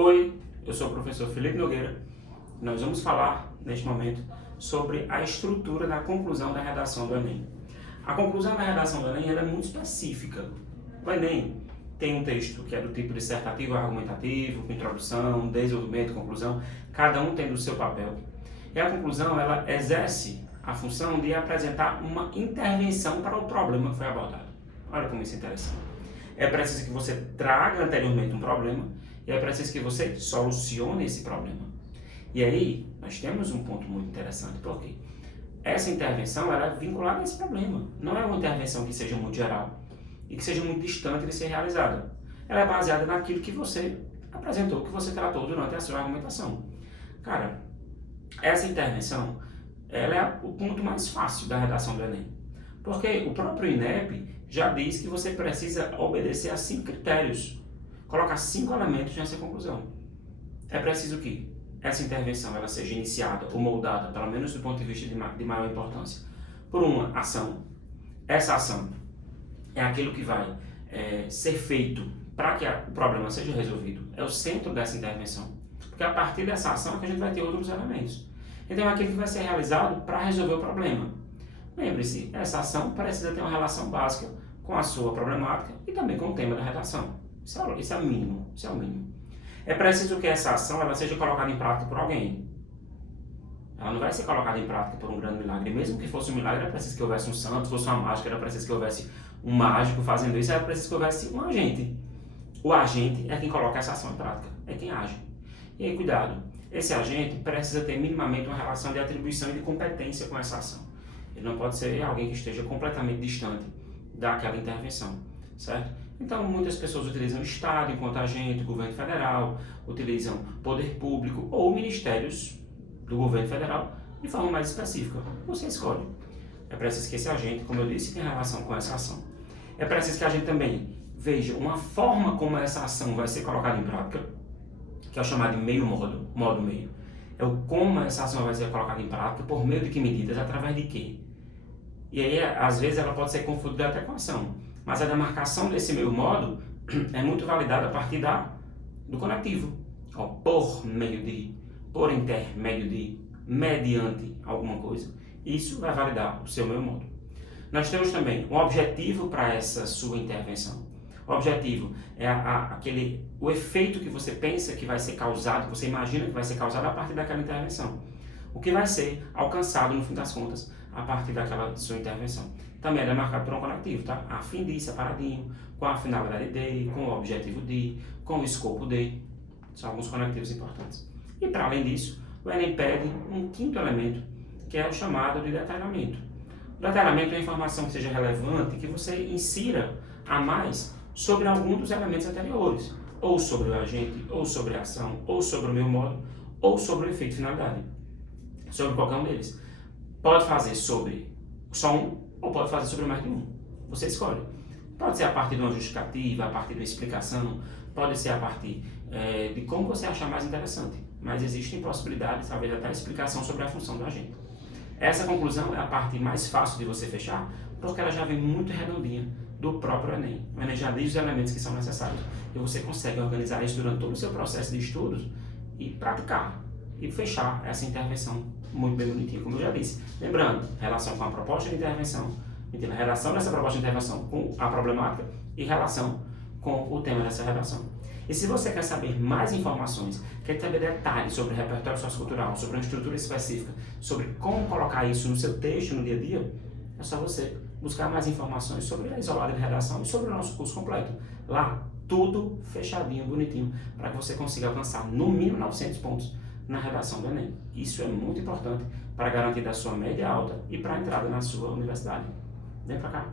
Oi, eu sou o professor Felipe Nogueira. Nós vamos falar, neste momento, sobre a estrutura da conclusão da redação do Enem. A conclusão da redação do Enem ela é muito específica. O Enem tem um texto que é do tipo dissertativo argumentativo, com introdução, desenvolvimento, conclusão, cada um tendo o seu papel. E a conclusão, ela exerce a função de apresentar uma intervenção para o problema que foi abordado. Olha como isso é interessante. É preciso que você traga anteriormente um problema e é preciso que você solucione esse problema. E aí, nós temos um ponto muito interessante, porque essa intervenção ela é vinculada a esse problema. Não é uma intervenção que seja muito geral e que seja muito distante de ser realizada. Ela é baseada naquilo que você apresentou, que você tratou durante a sua argumentação. Cara, essa intervenção ela é o ponto mais fácil da redação do Enem. Porque o próprio INEP já diz que você precisa obedecer a 5 critérios, colocar 5 elementos nessa conclusão. É preciso que essa intervenção ela seja iniciada ou moldada, pelo menos do ponto de vista de maior importância, por uma ação. Essa ação é aquilo que vai ser feito para que o problema seja resolvido. É o centro dessa intervenção. Porque a partir dessa ação é que a gente vai ter outros elementos. Então é aquilo que vai ser realizado para resolver o problema. Lembre-se, essa ação precisa ter uma relação básica com a sua problemática e também com o tema da redação. Isso é o mínimo. Isso é o mínimo. É preciso que essa ação ela seja colocada em prática por alguém. Ela não vai ser colocada em prática por um grande milagre. Mesmo que fosse um milagre, era preciso que houvesse um santo, fosse uma mágica, era preciso que houvesse um mágico fazendo isso, era preciso que houvesse um agente. O agente é quem coloca essa ação em prática, é quem age. E aí, cuidado, esse agente precisa ter minimamente uma relação de atribuição e de competência com essa ação. Ele não pode ser alguém que esteja completamente distante daquela intervenção, certo? Então, muitas pessoas utilizam o Estado enquanto agente, o governo federal, utilizam poder público ou ministérios do governo federal de forma mais específica. Você escolhe. É preciso que esse agente, como eu disse, tenha relação com essa ação. É preciso que a gente também veja uma forma como essa ação vai ser colocada em prática, que é o chamado de modo meio. É o como essa ação vai ser colocada em prática, por meio de que medidas, através de quê. E aí, às vezes, ela pode ser confundida até com a ação. Mas a demarcação desse meio modo é muito validada a partir do conectivo. Por meio de, por intermédio de, mediante alguma coisa. Isso vai validar o seu meio modo. Nós temos também um objetivo para essa sua intervenção. O objetivo é o efeito que você pensa que vai ser causado, que você imagina que vai ser causado a partir daquela intervenção. O que vai ser alcançado, no fim das contas, a partir daquela sua intervenção. Também é demarcado por um conectivo, tá? A fim de, separadinho, com a finalidade de, com o objetivo de, com o escopo de. São alguns conectivos importantes. E para além disso, o Enem pede um quinto elemento, que é o chamado de detalhamento. O detalhamento é uma informação que seja relevante, que você insira a mais sobre algum dos elementos anteriores, ou sobre o agente, ou sobre a ação, ou sobre o meu modo, ou sobre o efeito finalidade. Sobre qualquer um deles. Pode fazer sobre só um, ou pode fazer sobre mais de um. Você escolhe. Pode ser a partir de uma justificativa, a partir de uma explicação, pode ser a partir de como você achar mais interessante. Mas existem possibilidades, talvez até a explicação sobre a função do agente. Essa conclusão é a parte mais fácil de você fechar, porque ela já vem muito redondinha do próprio Enem. O Enem já diz os elementos que são necessários e você consegue organizar isso durante todo o seu processo de estudos e praticar e fechar essa intervenção muito bem bonitinha, como eu já disse. Lembrando, relação com a proposta de intervenção, relação dessa proposta de intervenção com a problemática e relação com o tema dessa redação. E se você quer saber mais informações, quer saber detalhes sobre o repertório sociocultural, sobre uma estrutura específica, sobre como colocar isso no seu texto no dia a dia, é só você buscar mais informações sobre a isolada de redação e sobre o nosso curso completo. Lá, tudo fechadinho, bonitinho, para que você consiga alcançar no mínimo 900 pontos na redação do Enem. Isso é muito importante para garantir a sua média alta e para a entrada na sua universidade. Vem para cá.